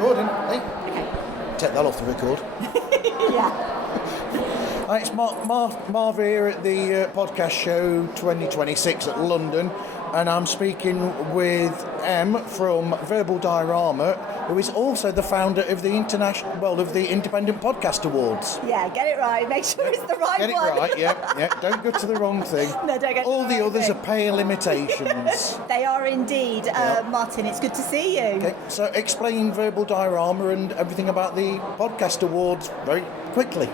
Recording. Hey. Okay. Take that off the record. Yeah. Hi, it's Marv here at the podcast show 2026 at London, and I'm speaking with Em from Verbal Diorama, who is also the founder of the Independent Podcast Awards. Yeah, get it right. Make sure it's the right one. Get it right, yeah. Don't go to the wrong thing. No, don't go to All the the wrong others thing. are pale imitations. They are indeed. Yeah. Martin, it's good to see you. Okay, so explain Verbal Diorama and everything about the Podcast Awards very quickly.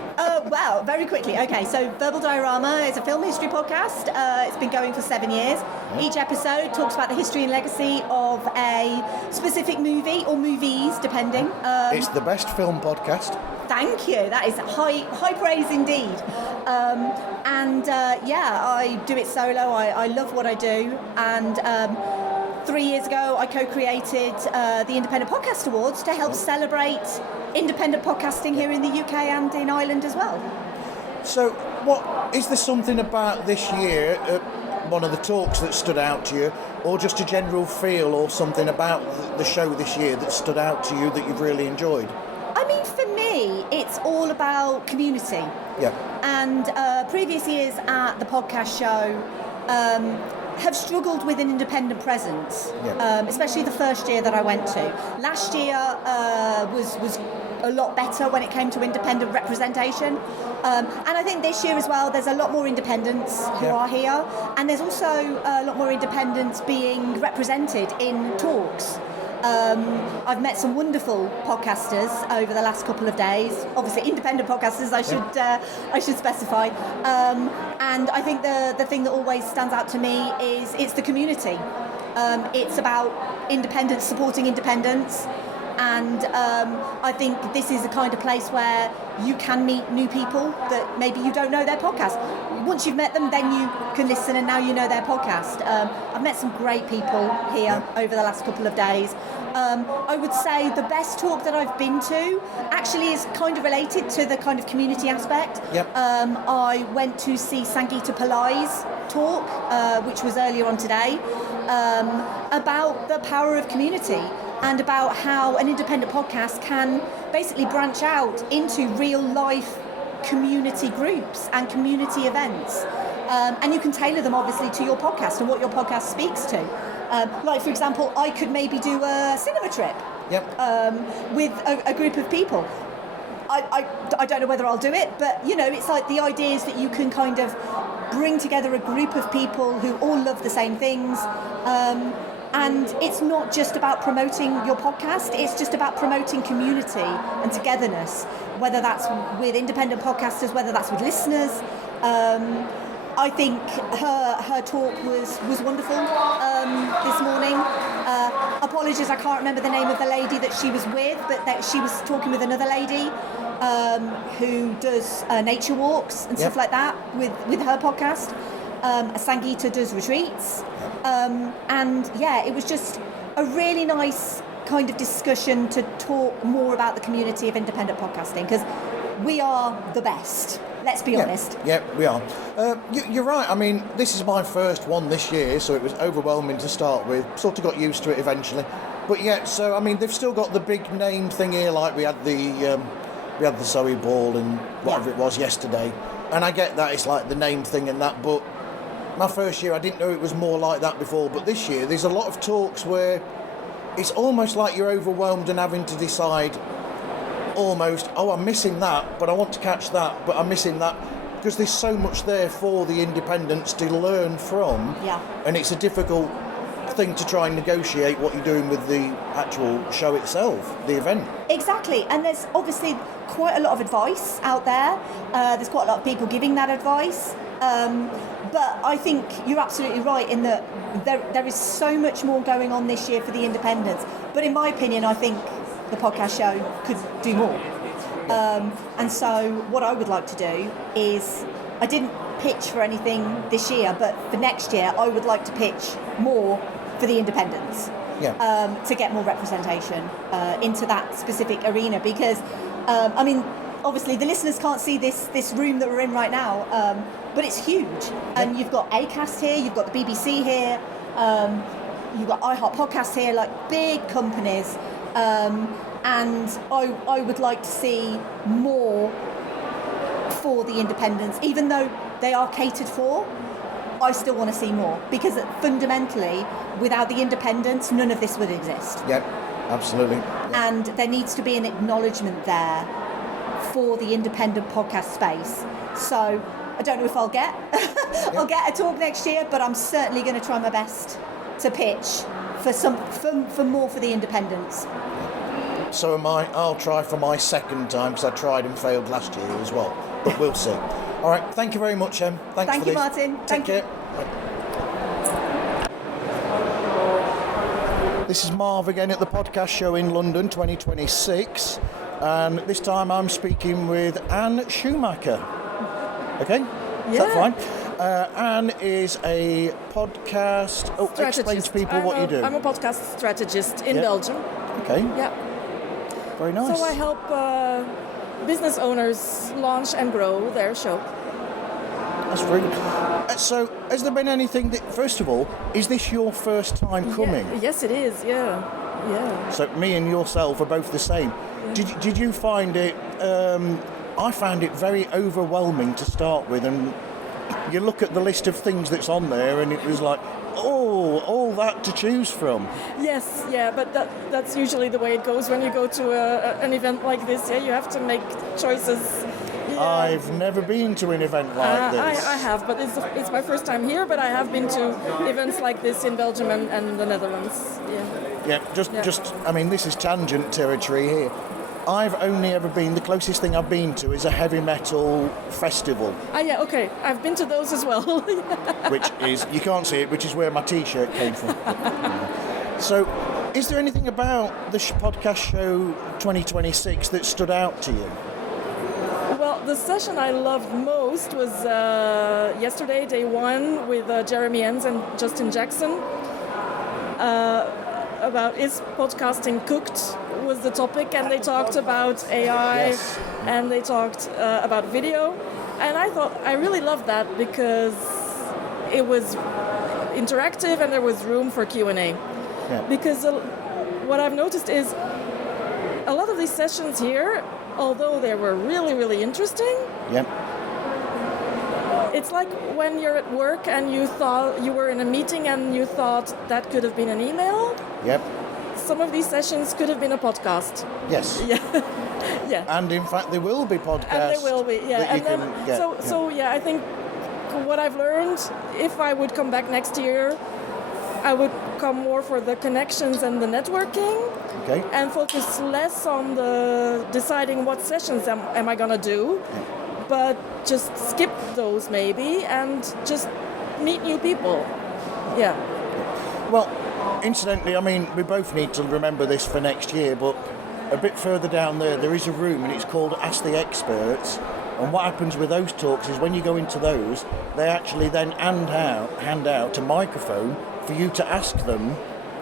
Well, very quickly. Okay, so Verbal Diorama is a film history podcast. It's been going for 7 years. Each episode talks about the history and legacy of a specific movie or movies, depending. It's the best film podcast. Thank you. That is high praise indeed. I do it solo. I love what I do. And 3 years ago, I co-created the Independent Podcast Awards to help celebrate independent podcasting here in the UK and in Ireland as well. So, what is there something about this year, one of the talks that stood out to you, or just a general feel or something about the show this year that stood out to you that you've really enjoyed? I mean, for me, it's all about community. Yeah. And previous years at the podcast show have struggled with an independent presence, especially the first year that I went to. Last year was a lot better when it came to independent representation. And I think this year as well, there's a lot more independents who are here, and there's also a lot more independents being represented in talks. I've met some wonderful podcasters over the last couple of days. Obviously, independent podcasters, I should specify. And I think the thing that always stands out to me is it's the community. It's about independence supporting independence. And I think this is the kind of place where you can meet new people that maybe you don't know their podcast. Once you've met them, then you can listen, and now you know their podcast. I've met some great people here over the last couple of days. I would say the best talk that I've been to actually is kind of related to the kind of community aspect. I went to see Sangeeta Pillai's talk, which was earlier on today, about the power of community and about how an independent podcast can basically branch out into real life community groups and community events. And you can tailor them obviously to your podcast and what your podcast speaks to. Like, for example, I could maybe do a cinema trip with a group of people. I don't know whether I'll do it, but it's like the idea is that you can kind of bring together a group of people who all love the same things. And it's not just about promoting your podcast, it's just about promoting community and togetherness, whether that's with independent podcasters, whether that's with listeners. I think her talk was wonderful this morning. Apologies, I can't remember the name of the lady that she was with, but that she was talking with another lady who does nature walks and stuff like that with her podcast. Sangeeta does retreats. It was just a really nice kind of discussion to talk more about the community of independent podcasting, because we are the best. Let's be honest. Yeah, we are. You're right. I mean, this is my first one this year, so it was overwhelming to start with. Sort of got used to it eventually. But so I mean, they've still got the big name thing here. Like we had the Zoe Ball and whatever it was yesterday. And I get that it's like the name thing and that, but my first year I didn't know it was more like that before. But this year there's a lot of talks where it's almost like you're overwhelmed and having to decide almost, I'm missing that, but I want to catch that, but I'm missing that, because there's so much there for the independents to learn from. And it's a difficult thing to try and negotiate what you're doing with the actual show itself, the event. Exactly, and there's obviously quite a lot of advice out there. There's quite a lot of people giving that advice. But I think you're absolutely right in that there is so much more going on this year for the independents. But in my opinion, I think the podcast show could do more. And so what I would like to do is, I didn't pitch for anything this year, but for next year I would like to pitch more for the independents to get more representation into that specific arena, because obviously the listeners can't see this room that we're in right now, but it's huge. And you've got Acast here, you've got the BBC here, you've got iHeart Podcast here, like big companies And I would like to see more for the independents, even though they are catered for. I still want to see more, because fundamentally, without the independents, none of this would exist. Yep, absolutely. Yep. And there needs to be an acknowledgement there for the independent podcast space. So I don't know if I'll get I'll get a talk next year, but I'm certainly going to try my best to pitch for more for the independents. So am I. I'll try for my second time, because I tried and failed last year as well. But we'll see. All right. Thank you very much, Em. Thanks Thank for you, this. Martin. Take care. Bye. This is Marv again at the podcast show in London 2026. And this time I'm speaking with Anne Schumacher. Okay? Yeah. Is that fine? Anne is a podcast... Oh, explain to people what you do. I'm a podcast strategist in Belgium. Okay. Yeah. Very nice. So I help business owners launch and grow their show. That's very good. So, has there been anything that... First of all, is this your first time coming? Yeah. Yes, it is. Yeah. So me and yourself are both the same. Yeah. Did you find it... I found it very overwhelming to start with, and you look at the list of things that's on there and it was like, oh, all that to choose from. Yes, yeah, but that's usually the way it goes when you go to an event like this. Yeah, you have to make choices. Yeah. I've never been to an event like this. I have, but it's my first time here, but I have been to events like this in Belgium and the Netherlands. Yeah, just I mean, this is tangent territory here. I've only ever been, the closest thing I've been to is a heavy metal festival. Yeah, okay. I've been to those as well. Which is, you can't see it, which is where my T-shirt came from. So, is there anything about the podcast show 2026 that stood out to you? Well, the session I loved most was yesterday, day one, with Jeremy Enns and Justin Jackson. About is podcasting cooked was the topic, and they talked about AI, and they talked about video, and I really loved that because it was interactive and there was room for Q&A. Because what I've noticed is a lot of these sessions here, although they were really, really interesting, it's like when you're at work and you thought you were in a meeting and you thought that could have been an email. Some of these sessions could have been a podcast. Yes. Yeah. And in fact, there will be podcasts. And there will be, yeah. That you can get. So I think what I've learned, if I would come back next year, I would come more for the connections and the networking. Okay. And focus less on the deciding what sessions am I going to do, but just skip those maybe and just meet new people. Yeah. Well, incidentally, I mean, we both need to remember this for next year, but a bit further down there is a room and it's called Ask the Experts. And what happens with those talks is when you go into those, they actually then hand out a microphone for you to ask them,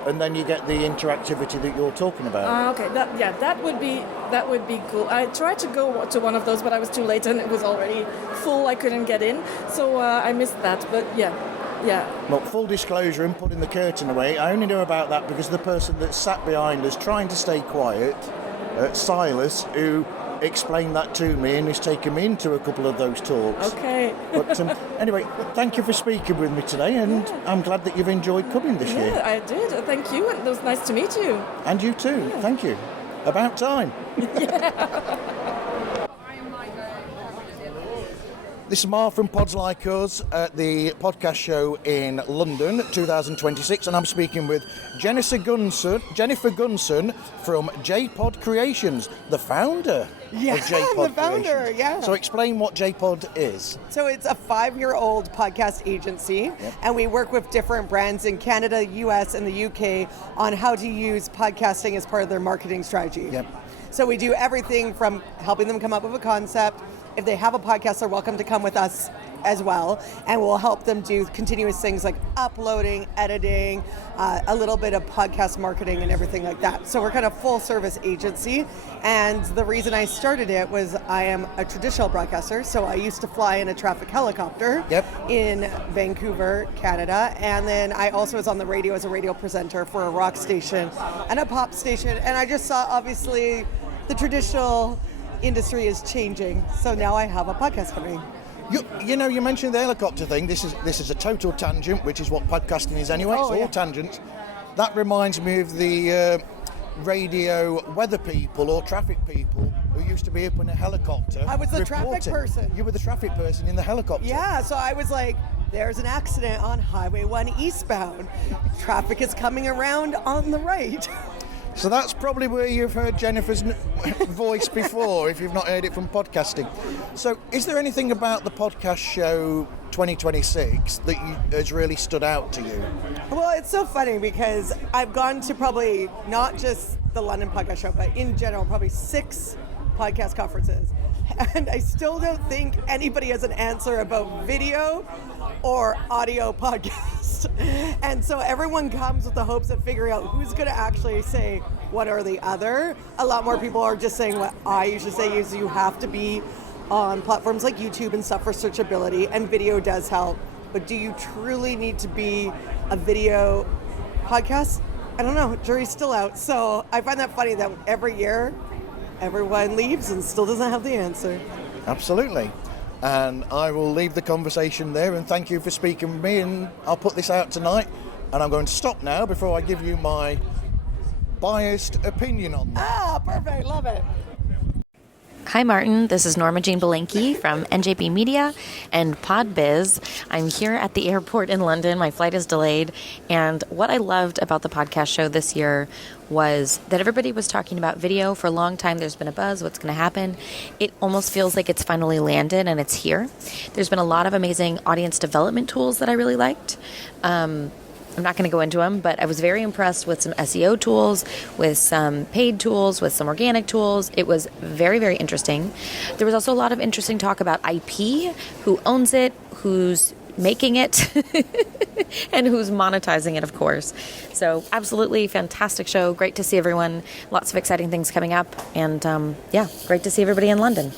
and then you get the interactivity that you're talking about. Okay, that would be cool. I tried to go to one of those, but I was too late and it was already full. I couldn't get in, so I missed that. But yeah. Well, full disclosure and putting the curtain away, I only know about that because the person that sat behind us trying to stay quiet, Silas, who explained that to me and has taken me into a couple of those talks. Okay. But anyway, thank you for speaking with me today, and I'm glad that you've enjoyed coming this year. Yeah, I did. Thank you, and it was nice to meet you. And you too. Yeah. Thank you. About time. This is Marv from Pods Like Us at the podcast show in London 2026, and I'm speaking with Jennifer Gunson from J-Pod Creations, the founder of J-Pod the founder, Creations. yeah. So explain what J-Pod is. So it's a 5-year-old podcast agency, and we work with different brands in Canada, US, and the UK on how to use podcasting as part of their marketing strategy. So we do everything from helping them come up with a concept. If they have a podcast, they're welcome to come with us as well, and we'll help them do continuous things like uploading, editing, a little bit of podcast marketing and everything like that. So we're kind of full service agency, and the reason I started it was I am a traditional broadcaster, so I used to fly in a traffic helicopter in Vancouver, Canada, and then I also was on the radio as a radio presenter for a rock station and a pop station, and I just saw obviously the traditional industry is changing, so now I have a podcast company. You know, you mentioned the helicopter thing. This is a total tangent, which is what podcasting is anyway. It's all tangents. That reminds me of the radio weather people or traffic people who used to be up in a helicopter. I was the traffic person. You were the traffic person in the helicopter. Yeah, so I was like, there's an accident on Highway 1 eastbound. Traffic is coming around on the right. So that's probably where you've heard Jennifer's voice before, if you've not heard it from podcasting. So is there anything about the podcast show 2026 that has really stood out to you? Well, it's so funny because I've gone to probably not just the London Podcast Show, but in general, probably 6 podcast conferences. And I still don't think anybody has an answer about video or audio podcast. And so everyone comes with the hopes of figuring out who's going to actually say one or the other. A lot more people are just saying what I usually say is you have to be on platforms like YouTube and stuff for searchability, and video does help. But do you truly need to be a video podcast? I don't know. Jury's still out. So I find that funny that every year everyone leaves and still doesn't have the answer. Absolutely. And I will leave the conversation there, and thank you for speaking with me, and I'll put this out tonight, and I'm going to stop now before I give you my biased opinion on that. Ah, perfect. Love it. Hi, Martin. This is Norma Jean Belinkie from NJB Media and PodBiz. I'm here at the airport in London. My flight is delayed. And what I loved about the podcast show this year was that everybody was talking about video. For a long time, there's been a buzz. What's going to happen? It almost feels like it's finally landed and it's here. There's been a lot of amazing audience development tools that I really liked. I'm not going to go into them, but I was very impressed with some SEO tools, with some paid tools, with some organic tools. It was very, very interesting. There was also a lot of interesting talk about IP, who owns it, who's making it, and who's monetizing it, of course. So absolutely fantastic show. Great to see everyone. Lots of exciting things coming up. And great to see everybody in London.